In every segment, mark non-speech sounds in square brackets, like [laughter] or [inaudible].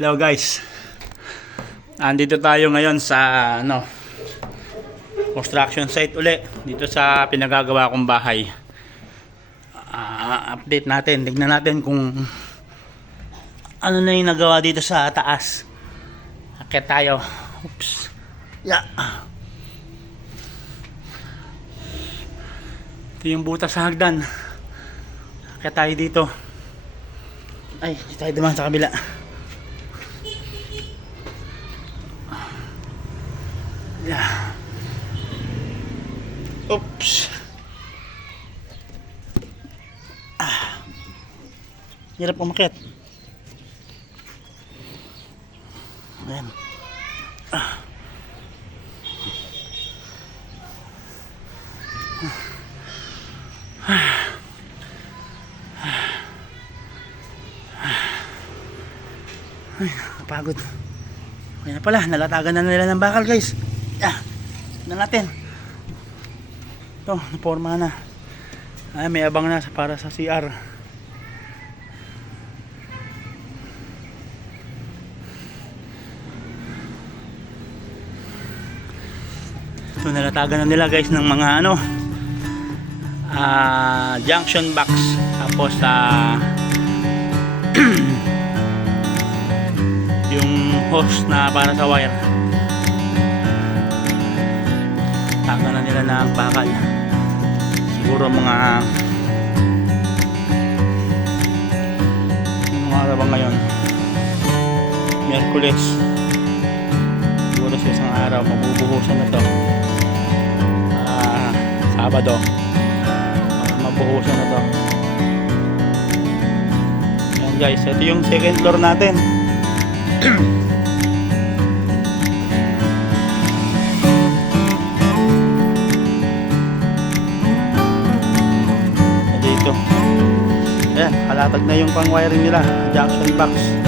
Hello guys. Andito tayo ngayon sa ano construction site uli dito sa pinagagawa kong bahay. Ah, update natin, tignan natin kung ano na yung nagawa dito sa taas. Akit tayo. Oops. Yeah. Ito yung butas sa hagdan. Akit tayo dito. Ay, dito tayo dumaan sa kabila. Oops. Ah. Hirap umakit. Ayan. Ah. Ay, nakapagod. Okay na pala, nalatagan na nila ng bakal guys. Ah, na natin. Ito, naporma na. Ay, may abang na para sa CR. So, nalatagan na nila guys ng mga ano, ah, junction box. Tapos, ah, [clears throat] yung hose na para sa wire taka na nila ng bakal siguro mga mga araw ngayon? Miyerkules siguro sa isang araw mabubuhusan na to. Ah, Sabado. Ah, mabuhusan na to. Yan guys. Ito yung second floor natin [clears throat] ayan kalatag na yung pang wiring nila junction box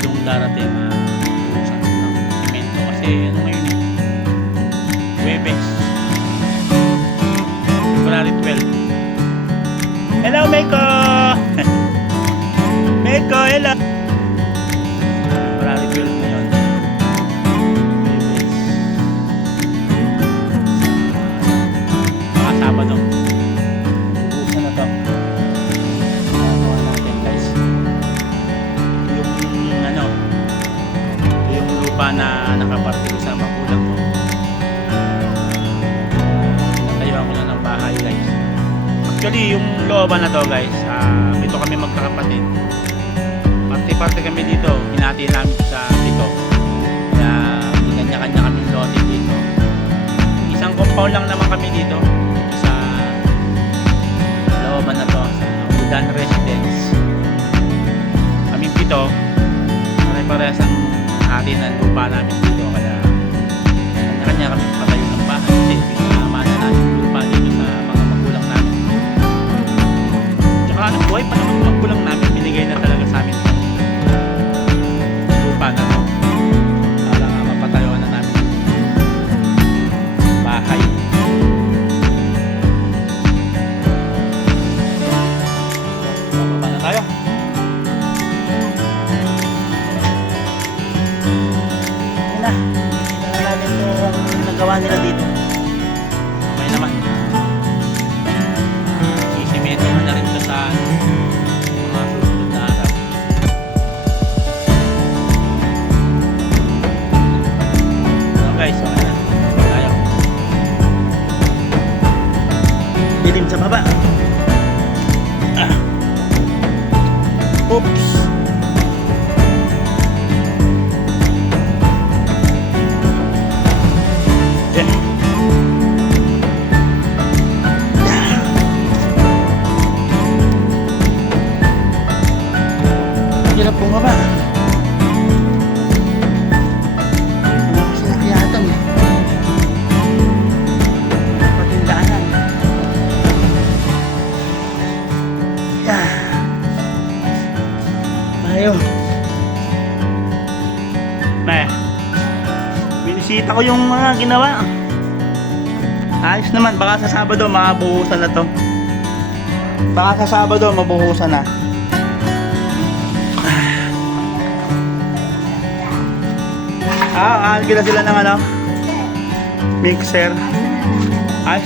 darating uh, busan ng semento kasi ano ngayon eh Webes. February 12 Hello Meiko! [laughs] Meiko hello lupa na nakaparting sa magulang ko natayuan ko na ng bahay guys. Actually yung looban na to guys ah, dito kami magkakapatid. Parte-parte kami dito. Hinati namin sa dito. May kanya-kanya kami lote dito. Isang compound lang naman kami dito. Sa looban na to sa Udan Residence. Kami pito. Pare-parehas ang hati ng lupa namin dito. Kaya kanya-kanya kami patayo Oops. Binisita ko yung mga ginawa. Ayos naman, baka sa Sabado makabuhusan na to. Baka sa Sabado mabuhusan na. [sighs] Ah, ah, gila sila ng ano? Mixer. Ayos.